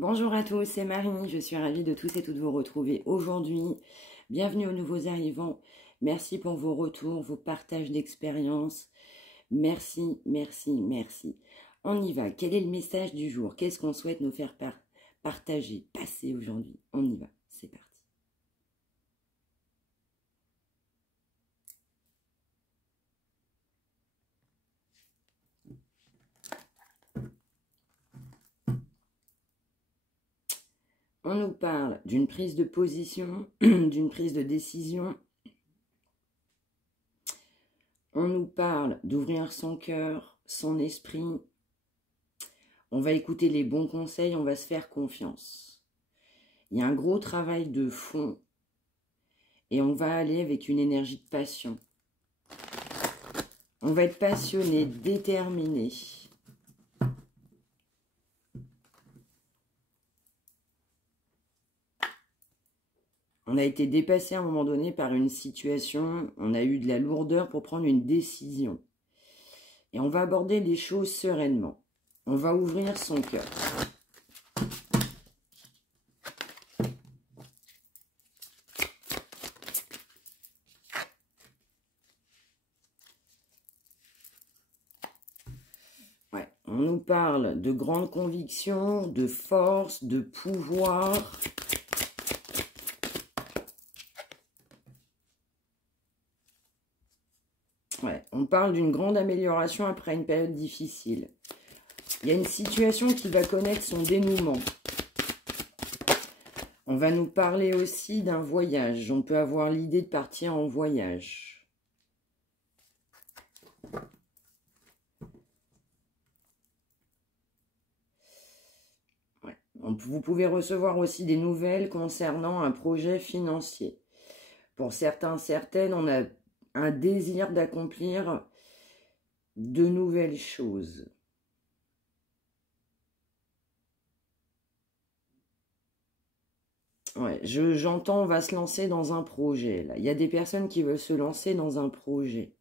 Bonjour à tous, c'est Marie, je suis ravie de tous et toutes vous retrouver aujourd'hui. Bienvenue aux nouveaux arrivants, merci pour vos retours, vos partages d'expériences. Merci, merci, merci. On y va, quel est le message du jour? Qu'est-ce qu'on souhaite nous faire partager, passer aujourd'hui? On y va, c'est parti. On nous parle d'une prise de position, d'une prise de décision. On nous parle d'ouvrir son cœur, son esprit. On va écouter les bons conseils, on va se faire confiance. Il y a un gros travail de fond et on va aller avec une énergie de passion. On va être passionné, déterminé. On a été dépassé à un moment donné par une situation, on a eu de la lourdeur pour prendre une décision. Et on va aborder les choses sereinement. On va ouvrir son cœur. Ouais, on nous parle de grandes convictions, de force, de pouvoir. Ouais, on parle d'une grande amélioration après une période difficile. Il y a une situation qui va connaître son dénouement. On va nous parler aussi d'un voyage. On peut avoir l'idée de partir en voyage. Ouais. Vous pouvez recevoir aussi des nouvelles concernant un projet financier. Pour certains, certaines, on a un désir d'accomplir de nouvelles choses. Ouais, j'entends, on va se lancer dans un projet, là. Il y a des personnes qui veulent se lancer dans un projet.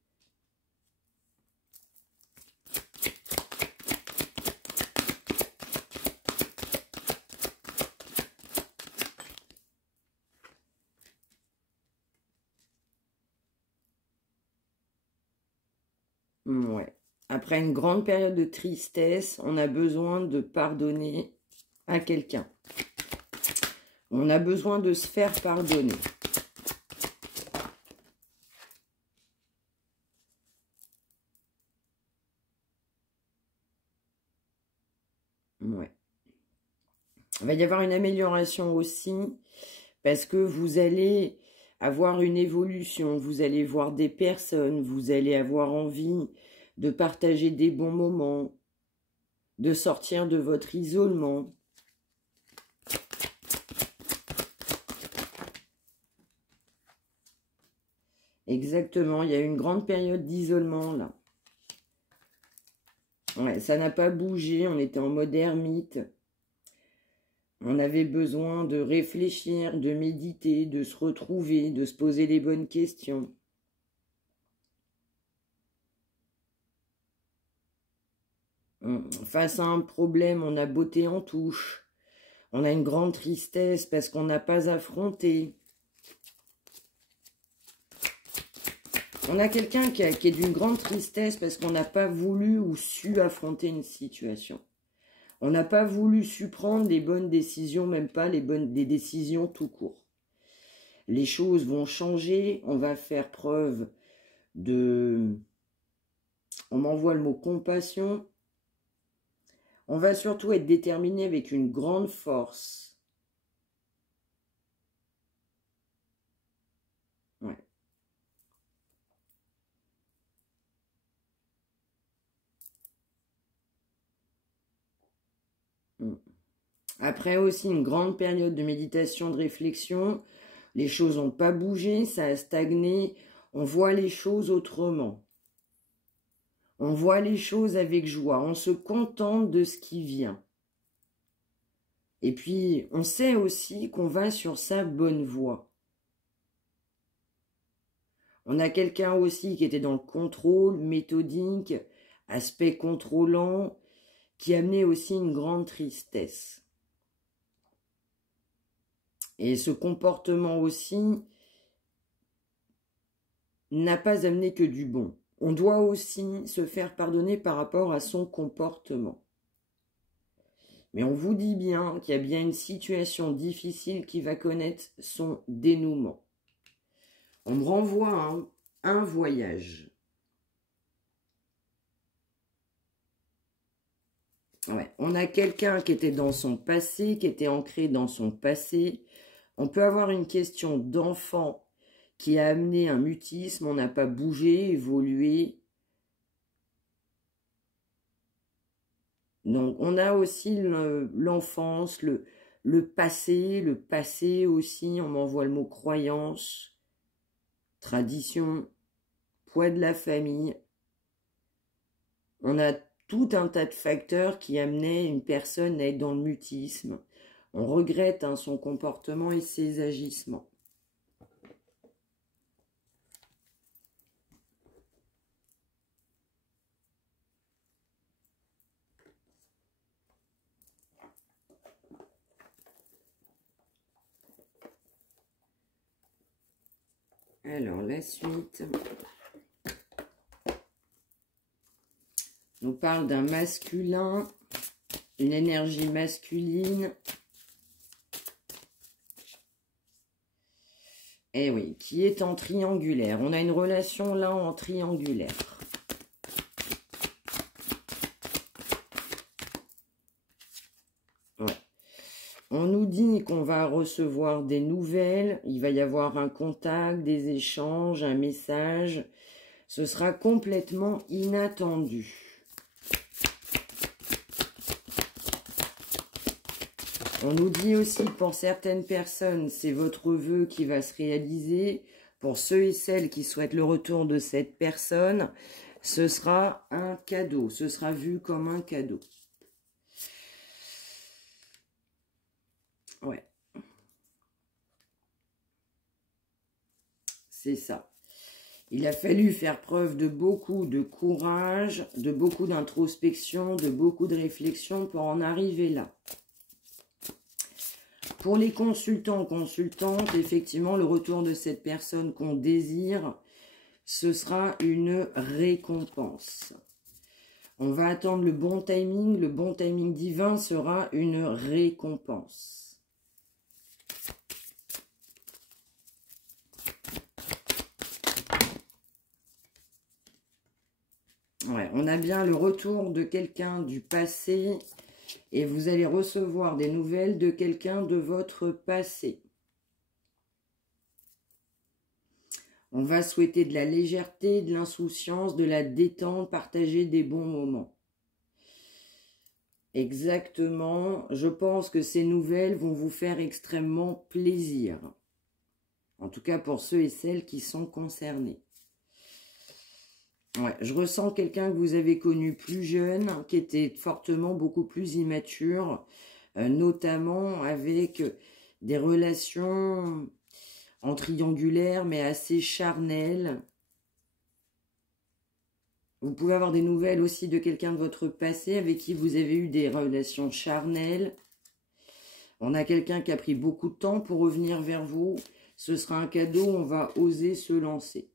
Ouais. Après une grande période de tristesse, on a besoin de pardonner à quelqu'un. On a besoin de se faire pardonner. Ouais. Il va y avoir une amélioration aussi, parce que vous allez avoir une évolution, vous allez voir des personnes, vous allez avoir envie de partager des bons moments, de sortir de votre isolement. Exactement, il y a une grande période d'isolement là. Ouais, ça n'a pas bougé, on était en mode ermite. On avait besoin de réfléchir, de méditer, de se retrouver, de se poser les bonnes questions. Face à un problème, on a botté en touche. On a une grande tristesse parce qu'on n'a pas affronté. On a quelqu'un qui est d'une grande tristesse parce qu'on n'a pas voulu ou su affronter une situation. On n'a pas voulu su prendre les bonnes décisions, même pas des décisions tout court. Les choses vont changer, on va faire preuve de... On m'envoie le mot compassion. On va surtout être déterminé avec une grande force. Ouais. Après aussi une grande période de méditation, de réflexion, les choses n'ont pas bougé, ça a stagné, on voit les choses autrement. On voit les choses avec joie, on se contente de ce qui vient. Et puis, on sait aussi qu'on va sur sa bonne voie. On a quelqu'un aussi qui était dans le contrôle méthodique, aspect contrôlant, qui amenait aussi une grande tristesse. Et ce comportement aussi n'a pas amené que du bon. On doit aussi se faire pardonner par rapport à son comportement. Mais on vous dit bien qu'il y a bien une situation difficile qui va connaître son dénouement. On me renvoie à un voyage. Ouais. On a quelqu'un qui était dans son passé, qui était ancré dans son passé. On peut avoir une question d'enfant qui a amené un mutisme, on n'a pas bougé, évolué. Donc, on a aussi l'enfance, le passé aussi, on m'envoie le mot croyance, tradition, poids de la famille. On a tout un tas de facteurs qui amenaient une personne à être dans le mutisme. On regrette son comportement et ses agissements. Alors, la suite nous parle d'un masculin, une énergie masculine. Eh oui, qui est en triangulaire. On a une relation là en triangulaire. Ouais. On nous dit qu'on va recevoir des nouvelles, il va y avoir un contact, des échanges, un message. Ce sera complètement inattendu. On nous dit aussi que pour certaines personnes, c'est votre vœu qui va se réaliser. Pour ceux et celles qui souhaitent le retour de cette personne, ce sera un cadeau. Ce sera vu comme un cadeau. Ouais. C'est ça. Il a fallu faire preuve de beaucoup de courage, de beaucoup d'introspection, de beaucoup de réflexion pour en arriver là. Pour les consultants, consultantes, effectivement, le retour de cette personne qu'on désire, ce sera une récompense. On va attendre le bon timing divin sera une récompense. Ouais, on a bien le retour de quelqu'un du passé et vous allez recevoir des nouvelles de quelqu'un de votre passé. On va souhaiter de la légèreté, de l'insouciance, de la détente, partager des bons moments. Exactement, je pense que ces nouvelles vont vous faire extrêmement plaisir. En tout cas pour ceux et celles qui sont concernés. Ouais, je ressens quelqu'un que vous avez connu plus jeune, qui était fortement beaucoup plus immature, notamment avec des relations en triangulaire, mais assez charnelles. Vous pouvez avoir des nouvelles aussi de quelqu'un de votre passé avec qui vous avez eu des relations charnelles. On a quelqu'un qui a pris beaucoup de temps pour revenir vers vous. Ce sera un cadeau, on va oser se lancer.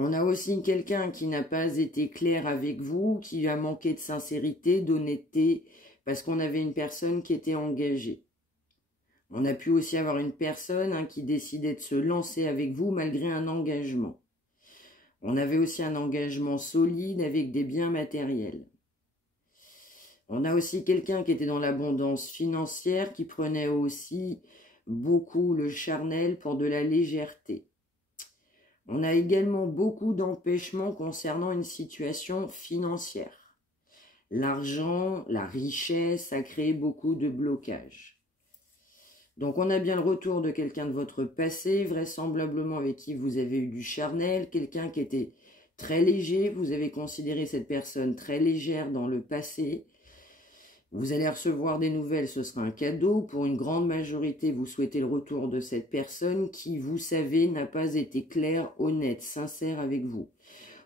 On a aussi quelqu'un qui n'a pas été clair avec vous, qui a manqué de sincérité, d'honnêteté, parce qu'on avait une personne qui était engagée. On a pu aussi avoir une personne qui décidait de se lancer avec vous malgré un engagement. On avait aussi un engagement solide avec des biens matériels. On a aussi quelqu'un qui était dans l'abondance financière, qui prenait aussi beaucoup le charnel pour de la légèreté. On a également beaucoup d'empêchements concernant une situation financière. L'argent, la richesse, a créé beaucoup de blocages. Donc on a bien le retour de quelqu'un de votre passé, vraisemblablement avec qui vous avez eu du charnel, quelqu'un qui était très léger, vous avez considéré cette personne très légère dans le passé. Vous allez recevoir des nouvelles, ce sera un cadeau. Pour une grande majorité, vous souhaitez le retour de cette personne qui, vous savez, n'a pas été claire, honnête, sincère avec vous.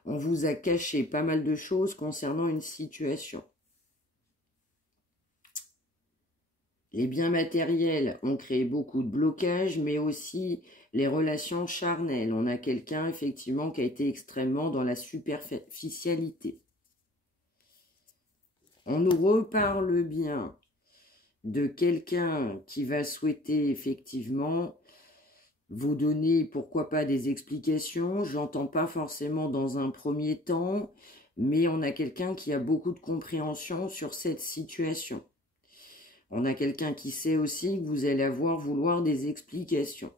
On vous a caché pas mal de choses concernant une situation. Les biens matériels ont créé beaucoup de blocages, mais aussi les relations charnelles. On a quelqu'un, effectivement, qui a été extrêmement dans la superficialité. On nous reparle bien de quelqu'un qui va souhaiter, effectivement, vous donner, pourquoi pas, des explications. J'entends pas forcément dans un premier temps, mais on a quelqu'un qui a beaucoup de compréhension sur cette situation. On a quelqu'un qui sait aussi que vous allez vouloir des explications.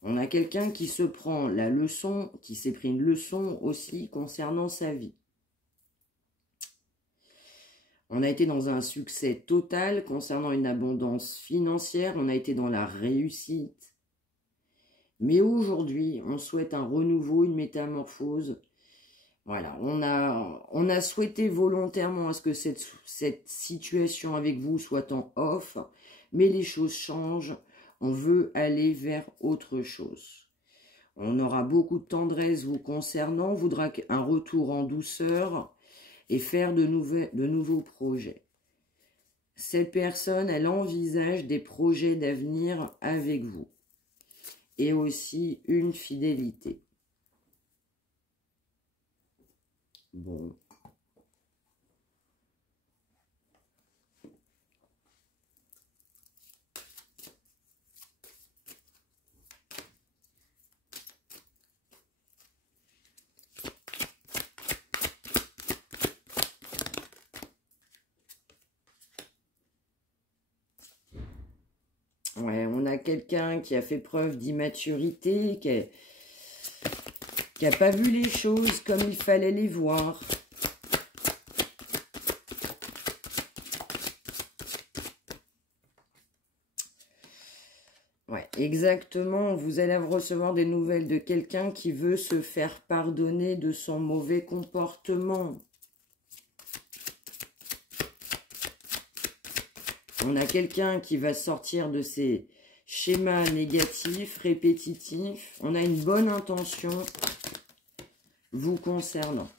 On a quelqu'un qui se prend la leçon, qui s'est pris une leçon aussi concernant sa vie. On a été dans un succès total concernant une abondance financière, on a été dans la réussite. Mais aujourd'hui, on souhaite un renouveau, une métamorphose. Voilà, on a souhaité volontairement à ce que cette situation avec vous soit en off, mais les choses changent, on veut aller vers autre chose. On aura beaucoup de tendresse vous concernant, on voudra un retour en douceur et faire de nouveaux projets. Cette personne, elle envisage des projets d'avenir avec vous et aussi une fidélité. Bon. Ouais, on a quelqu'un qui a fait preuve d'immaturité, qui n'a pas vu les choses comme il fallait les voir. Ouais, exactement. Vous allez recevoir des nouvelles de quelqu'un qui veut se faire pardonner de son mauvais comportement. On a quelqu'un qui va sortir de ses schémas négatifs, répétitifs. On a une bonne intention vous concernant.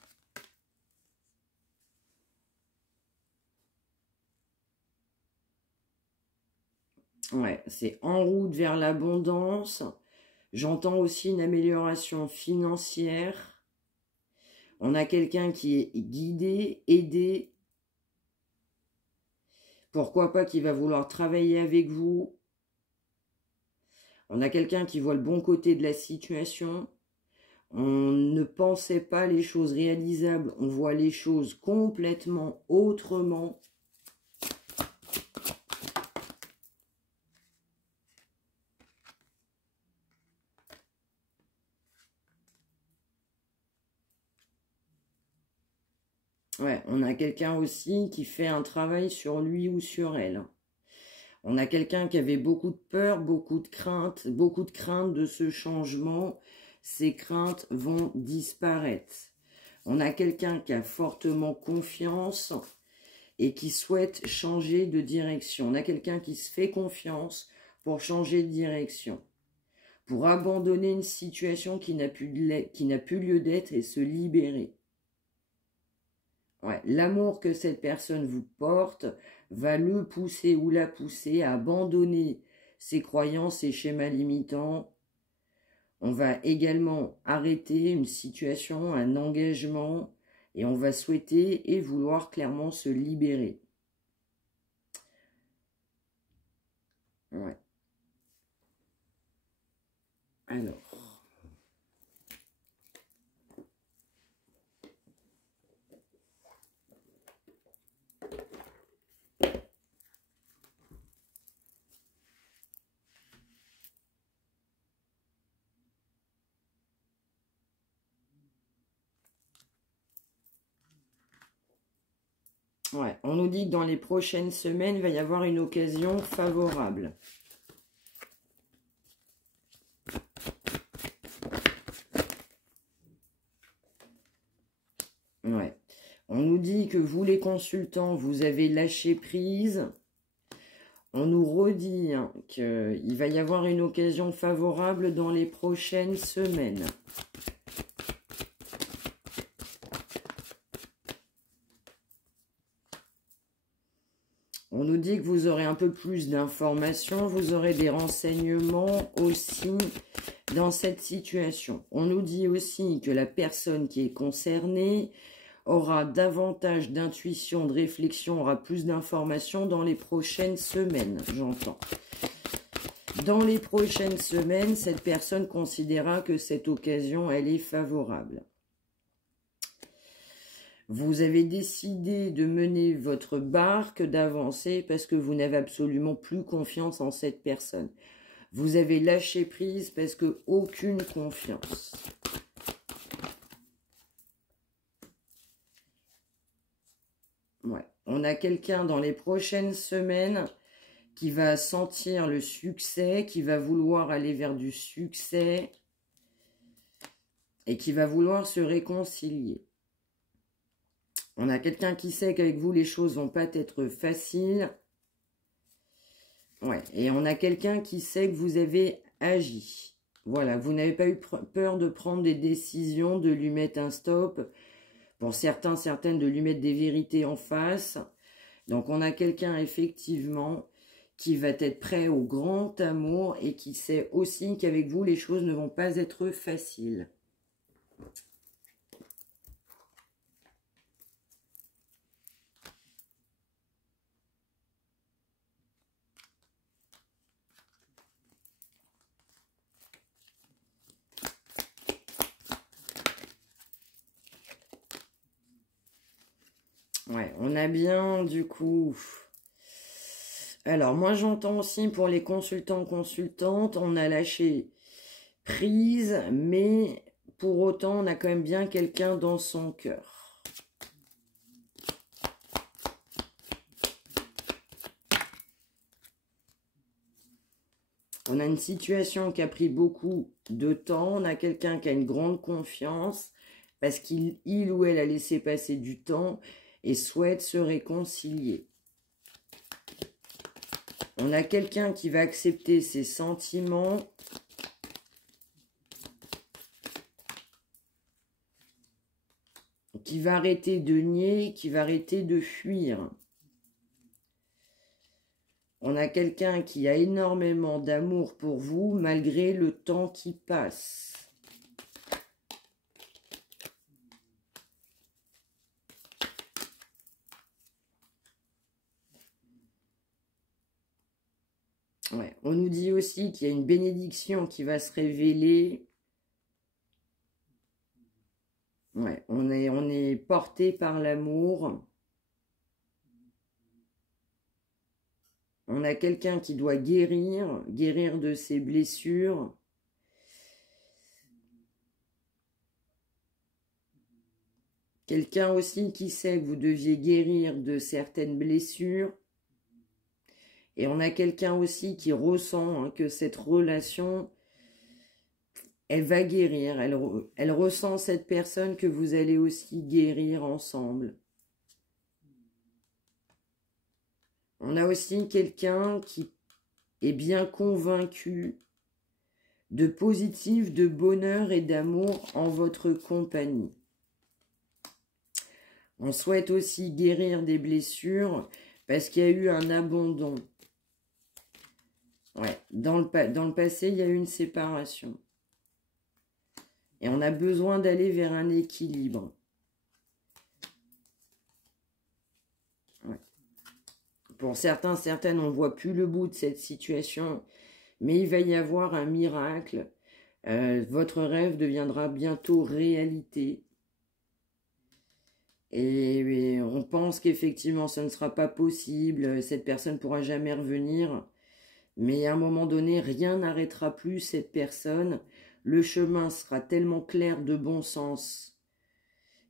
Ouais, c'est en route vers l'abondance. J'entends aussi une amélioration financière. On a quelqu'un qui est guidé, aidé. Pourquoi pas qui va vouloir travailler avec vous. On a quelqu'un qui voit le bon côté de la situation. On ne pensait pas les choses réalisables. On voit les choses complètement autrement. Ouais, on a quelqu'un aussi qui fait un travail sur lui ou sur elle. On a quelqu'un qui avait beaucoup de peur, beaucoup de crainte de ce changement. Ces craintes vont disparaître. On a quelqu'un qui a fortement confiance et qui souhaite changer de direction. On a quelqu'un qui se fait confiance pour changer de direction, pour abandonner une situation qui n'a plus lieu d'être et se libérer. Ouais, l'amour que cette personne vous porte va le pousser ou la pousser à abandonner ses croyances, ses schémas limitants. On va également arrêter une situation, un engagement, et on va souhaiter et vouloir clairement se libérer. Ouais. Alors. Ouais, on nous dit que dans les prochaines semaines, il va y avoir une occasion favorable. Ouais. On nous dit que vous, les consultants, vous avez lâché prise. On nous redit qu'il va y avoir une occasion favorable dans les prochaines semaines. On nous dit que vous aurez un peu plus d'informations, vous aurez des renseignements aussi dans cette situation. On nous dit aussi que la personne qui est concernée aura davantage d'intuition, de réflexion, aura plus d'informations dans les prochaines semaines, j'entends. Dans les prochaines semaines, cette personne considérera que cette occasion, elle est favorable. Vous avez décidé de mener votre barque, d'avancer, parce que vous n'avez absolument plus confiance en cette personne. Vous avez lâché prise parce que aucune confiance. Ouais. On a quelqu'un dans les prochaines semaines qui va sentir le succès, qui va vouloir aller vers du succès et qui va vouloir se réconcilier. On a quelqu'un qui sait qu'avec vous, les choses vont pas être faciles. Ouais. Et on a quelqu'un qui sait que vous avez agi. Voilà, vous n'avez pas eu peur de prendre des décisions, de lui mettre un stop. Pour certains, certaines, de lui mettre des vérités en face. Donc, on a quelqu'un, effectivement, qui va être prêt au grand amour et qui sait aussi qu'avec vous, les choses ne vont pas être faciles. Ouais, on a bien, du coup... Alors, moi, j'entends aussi pour les consultants, consultantes, on a lâché prise, mais pour autant, on a quand même bien quelqu'un dans son cœur. On a une situation qui a pris beaucoup de temps, on a quelqu'un qui a une grande confiance, parce qu'il ou elle a laissé passer du temps et souhaite se réconcilier. On a quelqu'un qui va accepter ses sentiments. Qui va arrêter de nier, qui va arrêter de fuir. On a quelqu'un qui a énormément d'amour pour vous, malgré le temps qui passe. Ouais. On nous dit aussi qu'il y a une bénédiction qui va se révéler. Ouais. On est porté par l'amour. On a quelqu'un qui doit guérir de ses blessures. Quelqu'un aussi qui sait que vous deviez guérir de certaines blessures. Et on a quelqu'un aussi qui ressent que cette relation, elle va guérir. Elle ressent cette personne que vous allez aussi guérir ensemble. On a aussi quelqu'un qui est bien convaincu de positif, de bonheur et d'amour en votre compagnie. On souhaite aussi guérir des blessures parce qu'il y a eu un abandon. Ouais, dans le passé, il y a eu une séparation. Et on a besoin d'aller vers un équilibre. Ouais. Pour certains, certaines, on ne voit plus le bout de cette situation. Mais il va y avoir un miracle. Votre rêve deviendra bientôt réalité. Et on pense qu'effectivement, ce ne sera pas possible. Cette personne ne pourra jamais revenir. Mais à un moment donné, rien n'arrêtera plus cette personne. Le chemin sera tellement clair de bon sens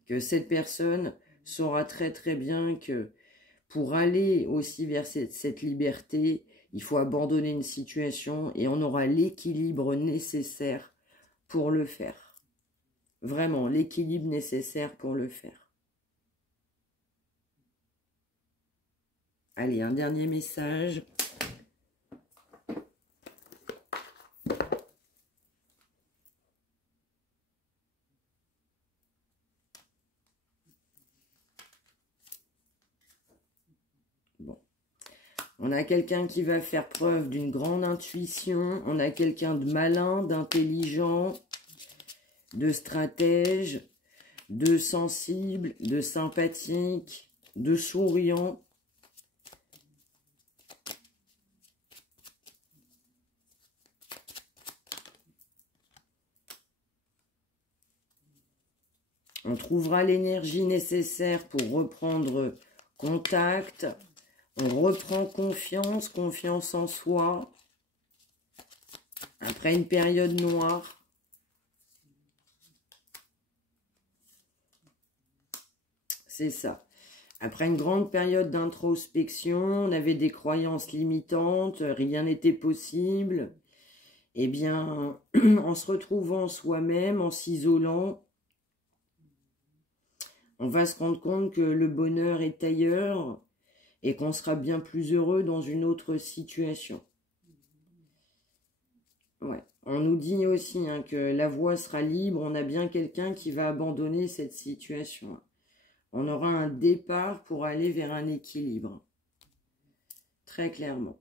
que cette personne saura très très bien que pour aller aussi vers cette liberté, il faut abandonner une situation et on aura l'équilibre nécessaire pour le faire. Vraiment, l'équilibre nécessaire pour le faire. Allez, un dernier message. Bon. On a quelqu'un qui va faire preuve d'une grande intuition. On a quelqu'un de malin, d'intelligent, de stratège, de sensible, de sympathique, de souriant. On trouvera l'énergie nécessaire pour reprendre contact. On reprend confiance, confiance en soi. Après une période noire. C'est ça. Après une grande période d'introspection, on avait des croyances limitantes, rien n'était possible. Eh bien, en se retrouvant soi-même, en s'isolant, on va se rendre compte que le bonheur est ailleurs et qu'on sera bien plus heureux dans une autre situation. Ouais. On nous dit aussi que la voie sera libre, on a bien quelqu'un qui va abandonner cette situation. On aura un départ pour aller vers un équilibre. Très clairement.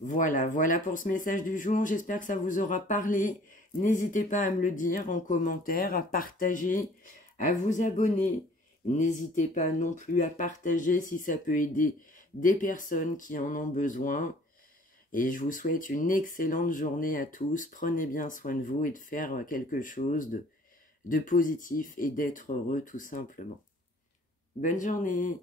Voilà, voilà pour ce message du jour. J'espère que ça vous aura parlé. N'hésitez pas à me le dire en commentaire, à partager, à vous abonner. N'hésitez pas non plus à partager si ça peut aider des personnes qui en ont besoin. Et je vous souhaite une excellente journée à tous. Prenez bien soin de vous et de faire quelque chose de positif et d'être heureux tout simplement. Bonne journée!